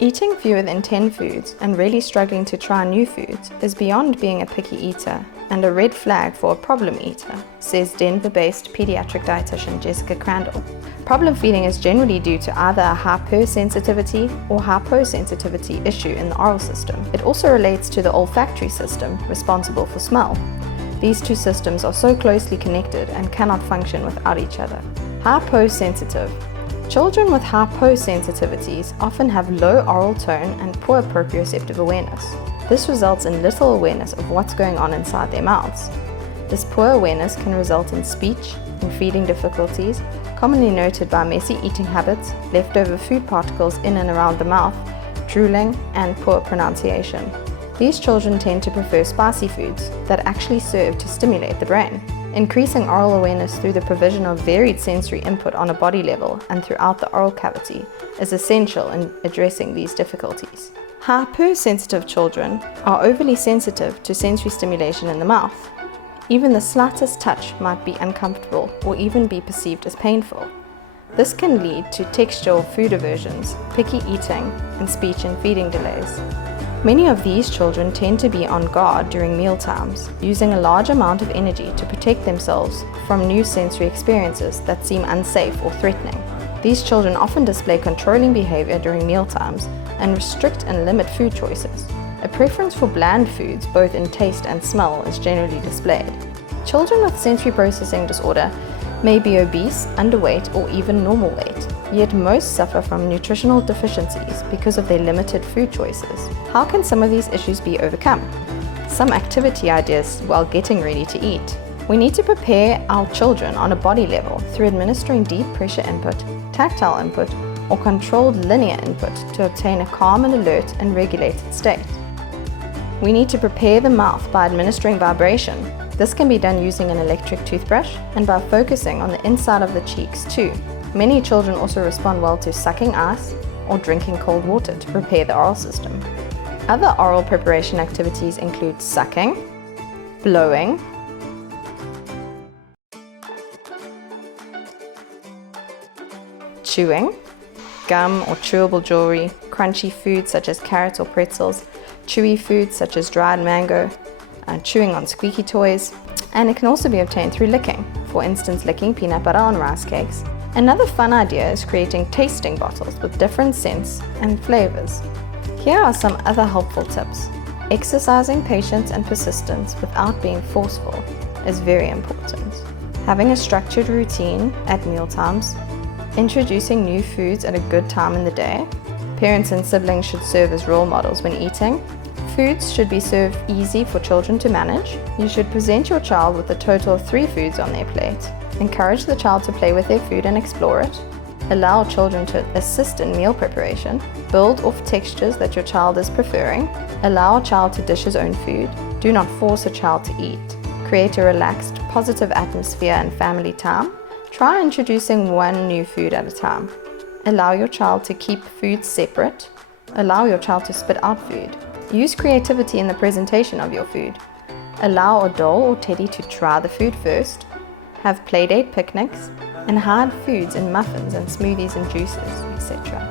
Eating fewer than 10 foods and really struggling to try new foods is beyond being a picky eater and a red flag for a problem eater, says Denver-based pediatric dietitian Jessica Crandall. Problem feeding is generally due to either a hyper-sensitivity or hypo-sensitivity issue in the oral system. It also relates to the olfactory system, responsible for smell. These two systems are so closely connected and cannot function without each other. Hypo-sensitive. Children with hypo-sensitivities often have low oral tone and poor proprioceptive awareness. This results in little awareness of what's going on inside their mouths. This poor awareness can result in speech and feeding difficulties, commonly noted by messy eating habits, leftover food particles in and around the mouth, drooling, and poor pronunciation. These children tend to prefer spicy foods that actually serve to stimulate the brain. Increasing oral awareness through the provision of varied sensory input on a body level and throughout the oral cavity is essential in addressing these difficulties. Hypersensitive children are overly sensitive to sensory stimulation in the mouth. Even the slightest touch might be uncomfortable or even be perceived as painful. This can lead to textual food aversions, picky eating, and speech and feeding delays. Many of these children tend to be on guard during meal times, using a large amount of energy to protect themselves from new sensory experiences that seem unsafe or threatening. These children often display controlling behavior during meal times and restrict and limit food choices. A preference for bland foods, both in taste and smell, is generally displayed. Children with sensory processing disorder may be obese, underweight, or even normal weight, yet most suffer from nutritional deficiencies because of their limited food choices. How can some of these issues be overcome? Some activity ideas while getting ready to eat. We need to prepare our children on a body level through administering deep pressure input, tactile input, or controlled linear input to obtain a calm and alert and regulated state. We need to prepare the mouth by administering vibration. This can be done using an electric toothbrush and by focusing on the inside of the cheeks too. Many children also respond well to sucking ice or drinking cold water to prepare the oral system. Other oral preparation activities include sucking, blowing, chewing, gum or chewable jewelry, crunchy foods such as carrots or pretzels, chewy foods such as dried mango, chewing on squeaky toys, and it can also be obtained through licking, for instance licking peanut butter on rice cakes. Another fun idea is creating tasting bottles with different scents and flavors. Here are some other helpful tips. Exercising patience and persistence without being forceful is very important. Having a structured routine at mealtimes, introducing new foods at a good time in the day. Parents and siblings should serve as role models when eating. Foods should be served easy for children to manage. You should present your child with a total of 3 foods on their plate. Encourage the child to play with their food and explore it. Allow children to assist in meal preparation. Build off textures that your child is preferring. Allow a child to dish his own food. Do not force a child to eat. Create a relaxed, positive atmosphere and family time. Try introducing 1 new food at a time. Allow your child to keep food separate. Allow your child to spit out food. Use creativity in the presentation of your food. Allow a doll or teddy to try the food first. Have playdate picnics and hide foods in muffins and smoothies and juices, etc.